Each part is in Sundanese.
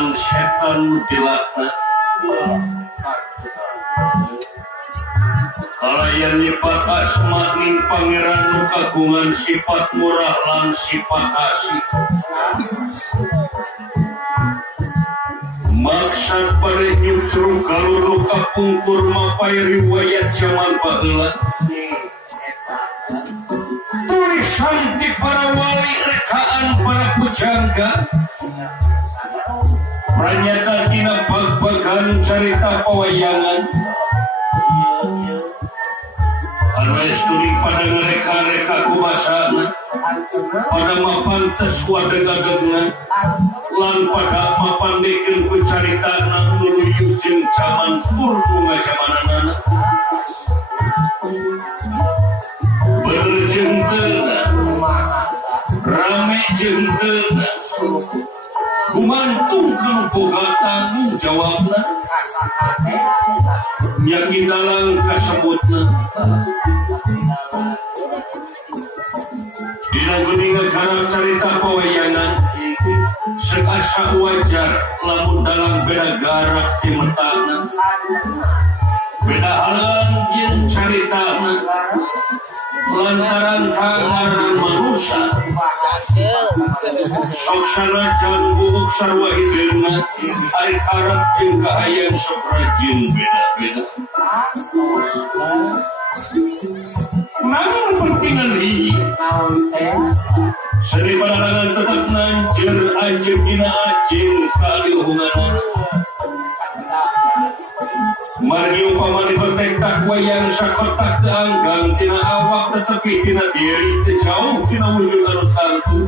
lawan setan mutilakna. Kalayan nyipat asma ning pangeran nu kagungan sifat murah lan sifat asih. Maksud pada nyucrung kaluru kapungkur mapai riwayat zaman baheula. Tulisan di para wali rekaan para pujangga. Pranyata dina bag-bagan carita pawayangan. Alwes tuling pada ngereka-reka kubasana. Pada mapantes wadagagagna. Lan pada mapandekeun ku caritana nuluyu jeung zaman purba zamanana. Bener jeung rame jeung gumantung kanu boga tanggung jawabna nya kita lang kasebutna dina geuningan karang carita pawayangan seasa wajar lamun dalam beda garak ti metana beda alam jeung caritana lantaran kangaran manusia sok sanajan buuk sarwa hideuna ari karep jeung kahayang sok rajin beda-beda. Namun pentingan hiji seni padarangan tetap nanjir anjing dina anjing kaliuhungan margi upamani bertektak wayang sakotak teanggang tina awak tetapi tina diri jauh tina wujud anu tantu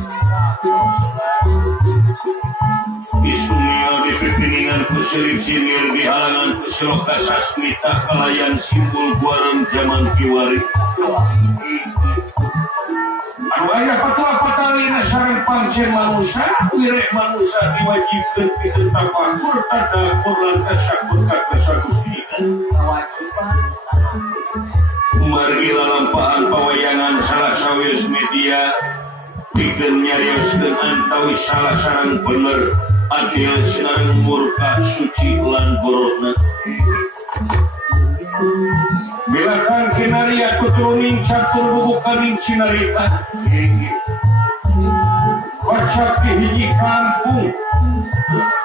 Isumio di pipiningan ku silip sinir di halangan ku siloka sasmita kalayan simbol guaran zaman kiwari anu aya patua patalina sareng pangsen manusia wirek manusia diwajibkeun pikeun tafakur tadakur lan tasyakur ka kasagustian margi lalampahan pawayangan salah sawis media pikeun nyarioskeun antawis salah sareng bener adil sinareng murka suci lan borona Bilakan kinaria kutuning catur bubukaning cinarita kocak di hiji kampung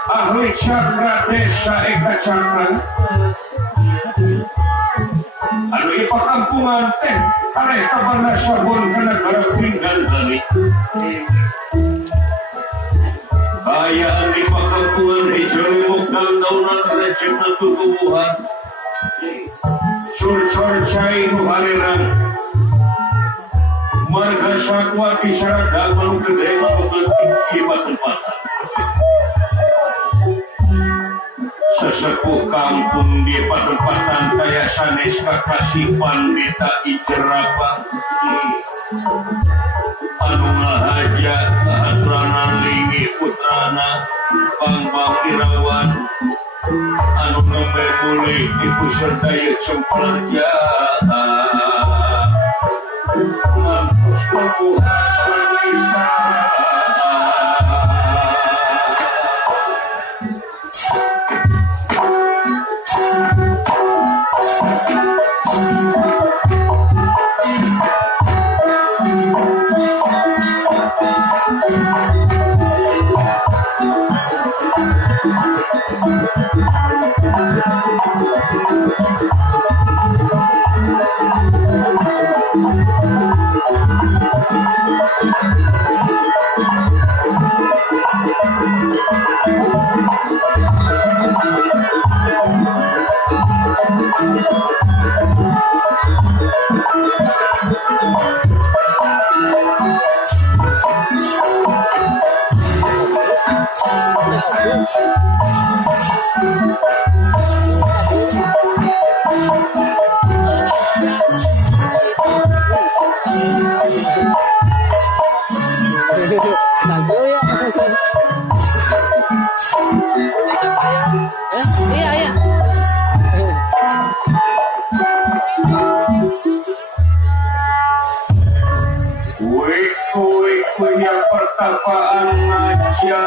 ahli cakra desa eka cakra anu ipa kampungan teh kareh kabarna sabun kana gara pinggan tadi bayaan ipa kampungan hijau mukdal daunan rejimna tubuhan sur-sur cai nu hariran marga sakwa kisarada malu gede malu tinggi batu-batu sesepuh kampung di patempatan kaya sanes kakasih pandita ijerapa anu ngahaja haranan lingi putrana bang-bang irawan anu nembe mulai di pusat daya cempelja mampus perbuatan kita pertapaan aja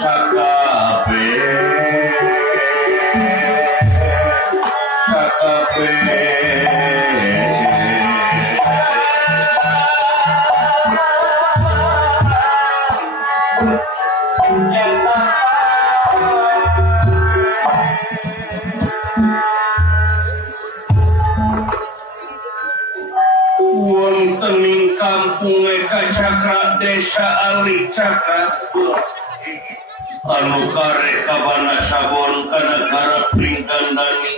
sakape wontening kampung Eka Cakra Desa Ali Cakra anu kare kabana sabon kana karep ringkandani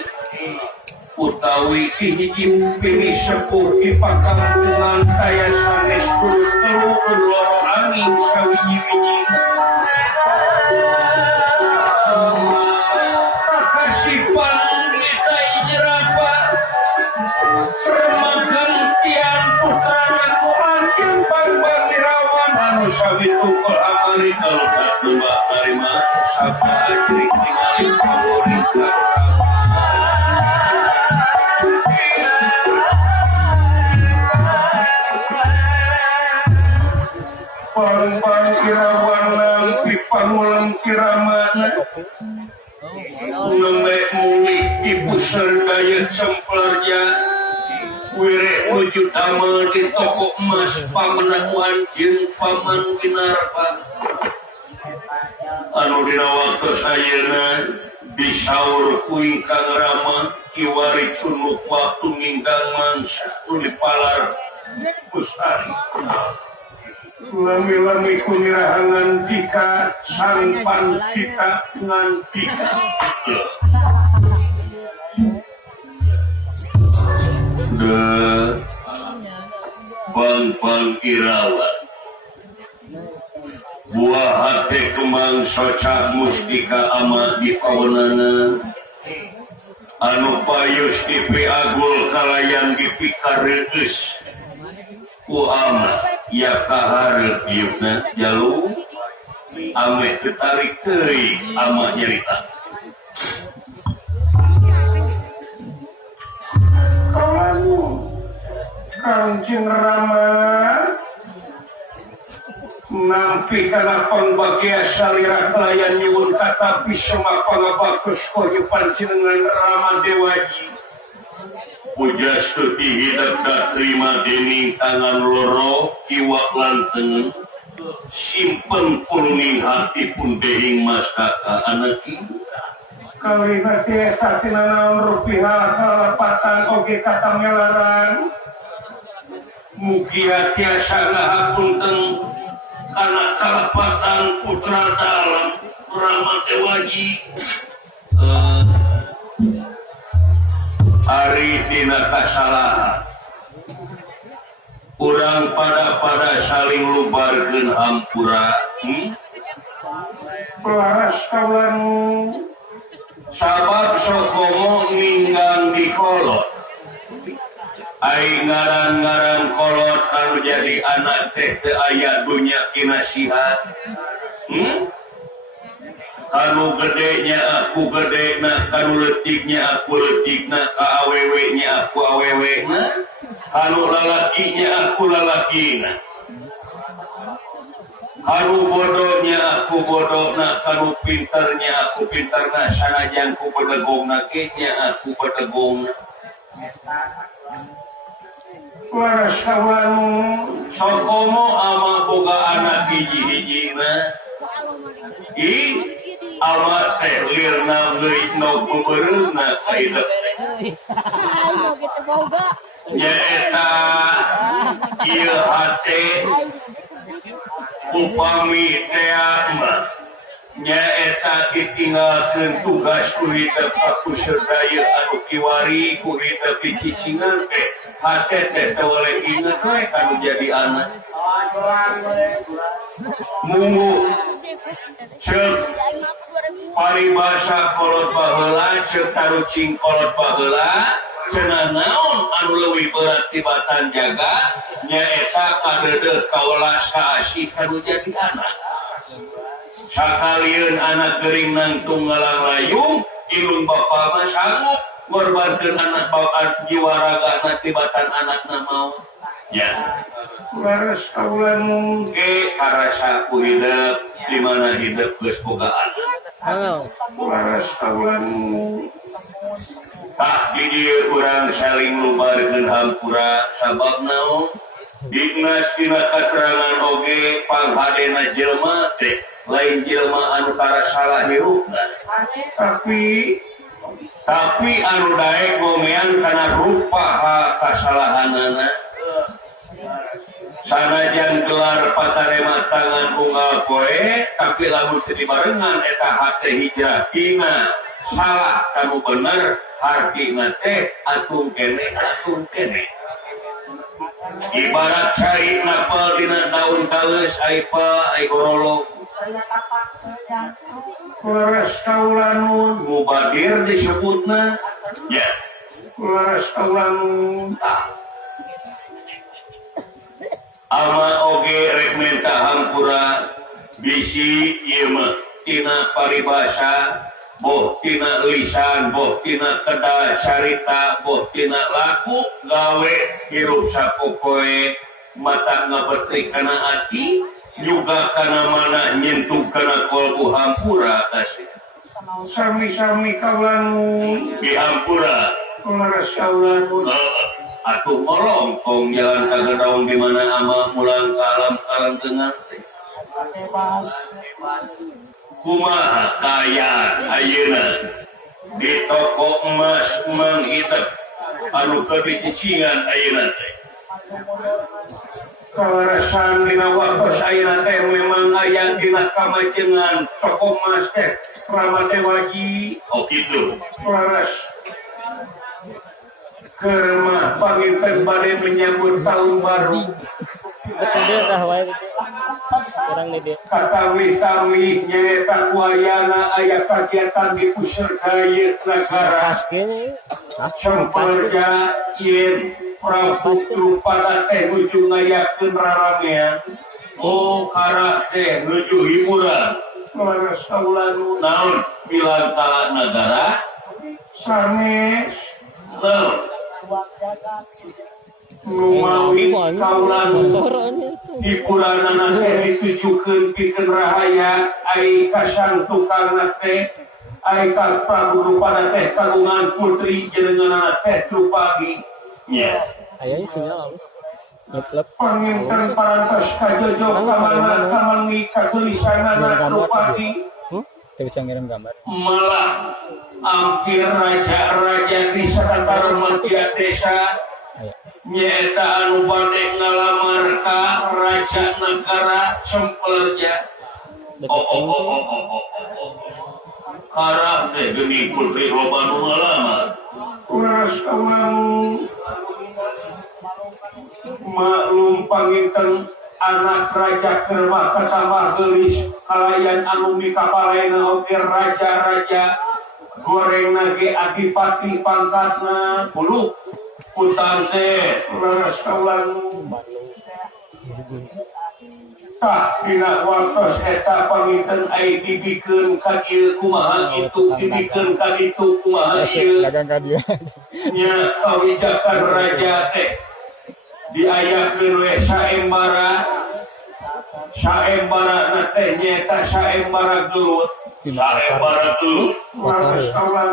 utawi hiji pini sepuh di pakampungan kaya sanes tulu loro angin sawiji-wiji kasipan kita jerapa permagantian putra Quran yang bang irawan anu sawitu kol amali kalau tak lembah terima sabda ajrik ningali favorita Pang irawan pipangulang kiramana nembek muli ibu serdaya semplernya wire wujud amal di toko emas pamenakuan jeung paman winarpa anu dina waktu sayana disaur ku ingkang rama kiwari cunuk waktu ninggang mangsa tuli palar kusari lami-lami kunirahangan jika sampan kita ngantika bang irawan buah hati kemang socak mustika amat di pawenana anu payus kipi agul kalayan kipi kareus ku amat ya kaharep yukna jalu ame ketarik teri amat nyerita kamu Kangjeng Rama nampi kana pangbagia salira kelayan nyuwun kata bisema pangabagus koyo panjenengan Rama Dewaji puja stuti hidup dan terima dening tangan loro kiwa lantengen simpen puluning hati pun dehing mas kakak anak ibu kali hati satinanaon rupiah kalepatan oge kata melaran mugi hati asa ngahapunten kana kalepatan putra dalam Rama Dewaji hari dina kasalahan kurang pada saling lubarkeun hampura pelaras kawan sabab sokomo ninggang di kolot ai ngaran-ngaran kolot anu jadi anak teh teu aya dunya kinasihat kanu gedenya aku gedena kanu letiknya aku letikna ka awewenya aku awewena kanu lalakinya aku lalakina kanu bodohnya aku bodohna kanu pintarnya aku pintarna sanajan ku bedegongna kenya aku bedegongna waras kawan sokomo ama boga anak hiji-hijina amat teh lirna geus no bebeurna ka hidup nyaeta ieu hate upami teh mah nyaeta ditinggalkeun tugas ku hidup aku sedaya anu kiwari ku hidup dicicingan teh hate teh teu oleh inget we kanu jadi anak munggu ceuk paribasa kolot baheula ceuk tarucing kolot baheula cenah naon anu leuwih berat tibatan jaga nyaeta kadeudeuh kawelas kaasih kanu jadi anak sakalian anak gering nang tunggalang layung ilung bapa mah sanggup ngorbankeun anak bapak jiwa raga tibatan anakna mau ya Laras kaulan ge karasa ku hidup di mana hidup geus bogaan laras kaulan tak di dieu urang saling lubarkeun hampura sabab naon dignas dina katerangan oge panghadena jelema teh lain jelema anu karasa hirupna tapi anu daek ngomean kana rupa kasalahanana sanajan gelar patarema tangan unggal poe tapi lamun teu dibarengan eta hate hijrah dina salah kanu bener hartina teh atung kene ibarat cai napal dina daun tales aipa ai gorolog laras kaulan mubadir disebutna ya laras kaulan ama oge rek menta hampura bisi ieu mah tina paribasa boh tina lisan boh tina kedah carita boh tina laku gawe hirup sapopoe mata ngabetri kana ati juga kana mana nyentuh kana kolbu hampura kasih sami-sami kaulan di hampura laras kaulan atuh melongkong jalan kagak daun di mana ama mulang ke alam tengah kumaha kaya ayeuna di toko emas menghidap anu kebicicingan ayeuna teh kawarasan dina waktos ayeuna teh memang aya dina kamajengan toko emas teh ramate waji oh gitu laras kerma panginten bade menyambut tahun baru katawi-tawi nyata kuayana aya kagiatan di pusat daya negara cemperja yen Prabu Putra teh nuju ngayakeun raramean oh karah teh nuju hiburan laras kaulan naon bilang kala negara sanes numawi kaulan hiburanana teh ditujukeun pikeun rahaya ai kasang tukangna teh ai ka Prabu Putra teh kagungan putri jenenganna teh Drupadi nya aya sinyal halus lep panginten parantos kajojo kamana kamangi kagelisanana Drupadi teu bisa ngirim gambar malah hampir raja-raja di sekantara madia desa nyata anu bade ngalamar ka raja negara cempelja karena teh geni putri loba nu ngalamar laras kaulan maklum panginten anak raja kerma katambah gelis kalayan anu mikapalena oge raja-raja goreng nage adipati pangkatna puluh utang teh laras kaulan tah dina waktos eta panginten ai dibikeun ka ieu kumaha itu dibikeun ka ditu kumaha ieu nya kawijakan raja teh diayakeun we saembara teh nyaeta saembara gelut laras kaulan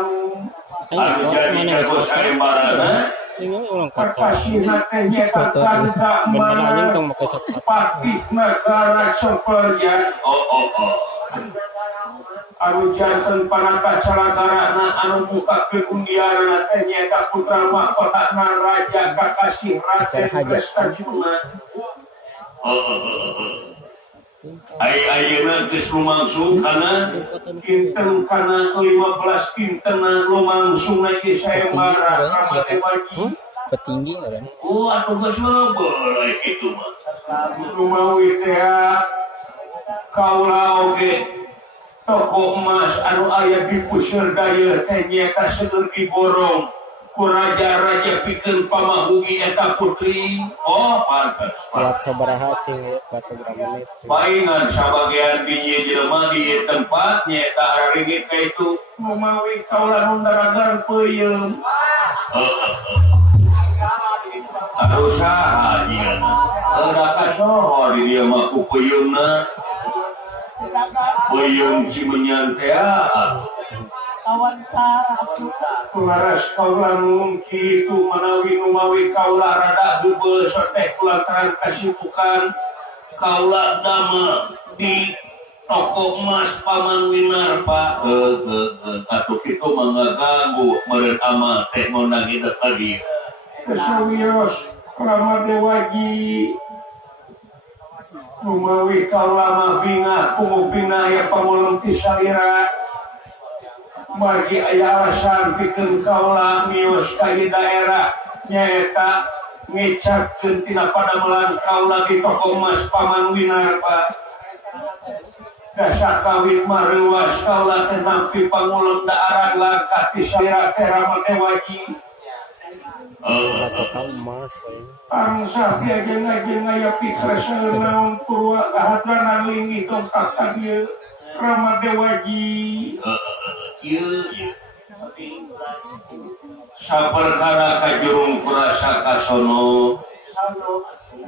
anu jadi karo saembarana kakasihna teh nyaeta tangga mana patih negara cempelja anu janten panangka calagarana anu buka keundiarana teh nyaeta putra mahkotana raja kakasih Raden Krestajuna ayeuna geus lumangsung kana kinten kana 15 kintena lumangsung lagi sayembara ramate waji petinggi kan atuh geus leubeuh kitu mah lumawi teh kaula oge toko emas anu aya di puseur daya teh nyaeta seueur diborong ku raja-raja pikeun pamahugi eta putri pantes kuat sabaraha cing kuat sabaraha menit paingan sabagian biji jelema di tempat nyaeta aringit ka itu lumawi kaula nu daragar peuyeum harus saha dia ada kasohor di dia mah ku peuyeumna peuyeum cimenyanteaan laras kaula mungkin itu manawi numawi kaula rada heubeul sotek kulantaran kasibukan kaula dama di toko emas Paman Winar Pak atuh kitu mangaganggu meureun ama teh mondang hidup tadi kesawios Rama Dewaji numawi kaula mah bingah kumupina aya pamulung ti salira margi aya alasan pikeun kaula mios ka ieu daerah nyaeta ngecapkeun tina padamelan kaula di toko emas Paman Winar Pak dasa kawin maruas kaula teh nampi pangulung daaran langkah ti salira teh Rama Dewaji angsa dia jeung aya pikres naon purwa kahadranan lingi tongkak ka dieu Rama Dewaji saperkara kajurung kurasa kasono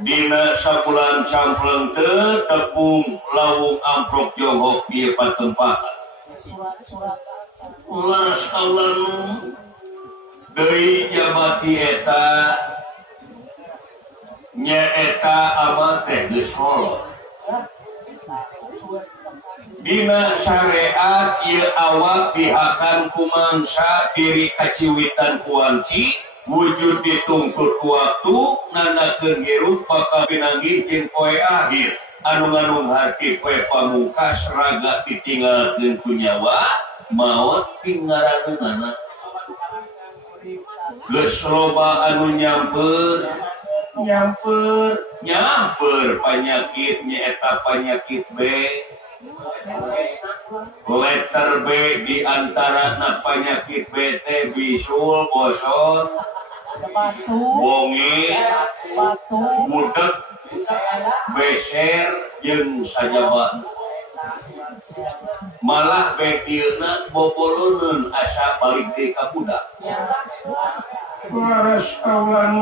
dina sabulan campleng teu tepung lawung amprok johok ieu patempatan ulas kaulan deui jabati eta nyaeta ama teh geus holot dina syariat ieu awak dihakan ku mangsa diri kaciwitan kuanci wujud dituntut waktu nandakeun hirup bakal pinanggih jeung poe akhir anu ngandung hati poe pamungkas raga ditinggalkeun ku nyawa maot pinggaraneunana geus loba anu nyamper panyakit nyaeta penyakit B letter B di antara penyakit B teh bisul bosor bonge mudek beser jeung sajaba malah bekieuna boboloneun asa balik deui ka budak laras kaulan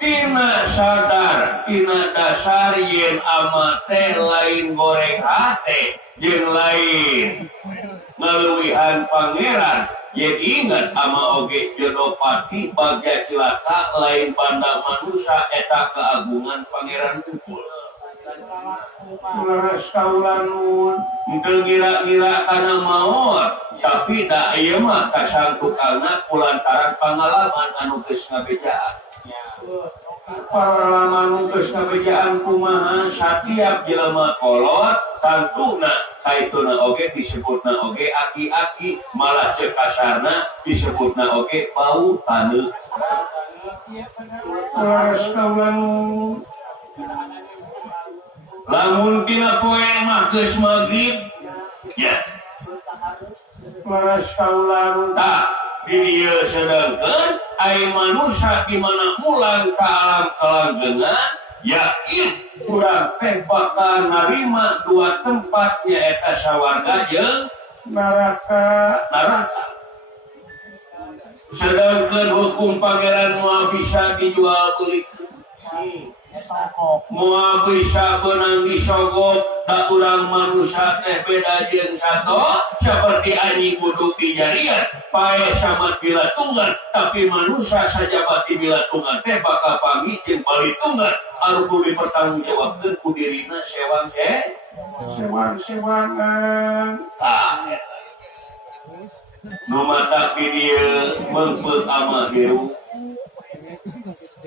tina sadar tina dasar yen ama teh lain goreng hate jeung lain ngaluwihan pangeran yen ingat ama oge jodopati bagja cilaka lain banda manusia eta keagungan pangeran unggul laras kaulan teu ngira-ngira kana maot tapi da ieu mah kasangtukangna kulantaran pangalaman anu geus ngabejaan pengalaman geus ngabejaan kumaha satiap jelema kolot tantuna kaituna oge disebutna oge aki-aki malah ceuk kasarna disebutna oge bau taneuh laras kaulan lamun tina poe mah geus magrib ya laras kaulan di dieu sedengkeun aya manusia di mana mulang ka alam kalanggengan yakin urang teh bakal narima dua tempat nyaeta sawarga jeung neraka sedangkeun hukum pangeran moal bisa dijual beulikeun moal bisa beunang disogok da urang manusia teh beda jeung sato seperti anjing kudu dijarian pae sama bilatungan tapi manusia sajabati bilatungan teh bakal panggih jeung balitungan anu kudu dipertanggungjawabkeun ku dirina sewang-sewangan nu matak di dieu meungpeut ama hirup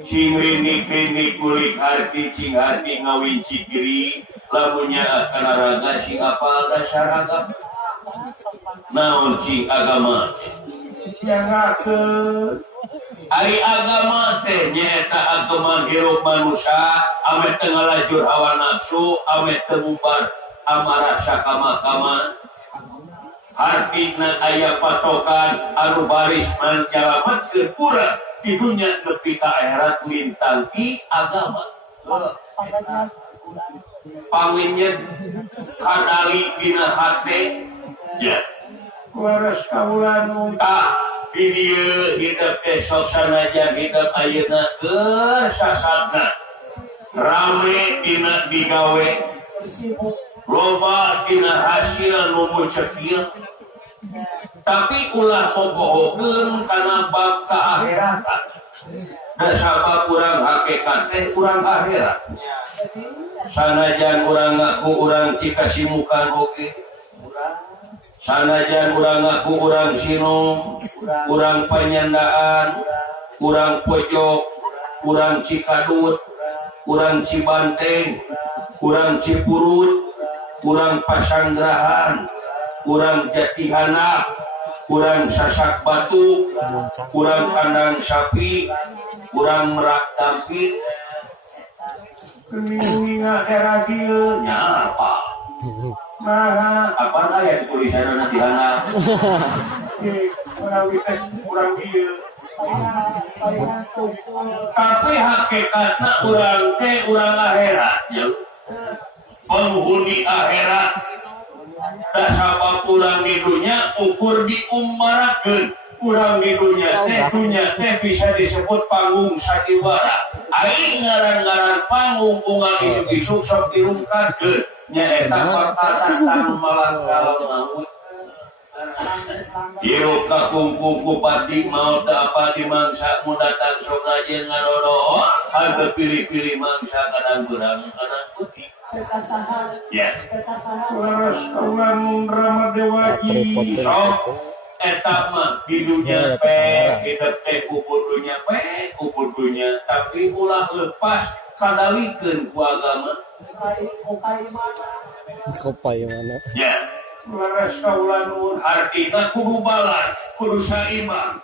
cing rindik-rindik kulit hati cing hati ngawinci Giri lamunnya akan araga sing apal dasar agama naon cing agama yang ngakeun ari agama teh nyaeta agama hirup manusia ame teu ngalajur hawa nafsu ame teu bubar amarah sakama-kama hartina aya patokan anu baris menjalamatkeun urang di dunia nepi ka akhirat lintang ti agama panginnya kadali dina hate ya laras kaulan video hidup esok sanajan hidup ayeuna sasatna rame dina digawe loba dina hasil nu mucekil tapi ulah mogohokeun kana bab kaakhirat da sabab urang hakikat teh urang akhirat sanajan urang ngaku urang cikasimukan oge sanajan urang ngaku urang sinung urang panyandaan urang pojok urang cikadut urang cibanteng urang cipurut urang pasanggrahan urang jatihana urang sasak batu urang kandang sapi urang merak dampit keninginga radio nya apa mana apa aya tulisan nanti hana urang dia tapi hakikatna urang teh urang akhirat ya penghuni akhirat da sabab urang di dunia ukur diumbarakeun urang di dunia teh bisa disebut panggung sandiwara aing ngaran-ngaran panggung unggal isuk-isuk sok dirungkakeun nya eta perkara tanu malangkal maut ieu kakungku kupati mau da apa dimangsa mun datang sok ajeun ngarodo hangteu pilih-pilih mangsa kadang beurang kadang putih ya terus ulang Ramadewaji sok eta mah di dunia pe hidup teh kupudunya pe kupudunya tapi ulah lepas kadalikeun ku agama Kopai mana? ya leres kaulan artina kudu balas kudu saimbang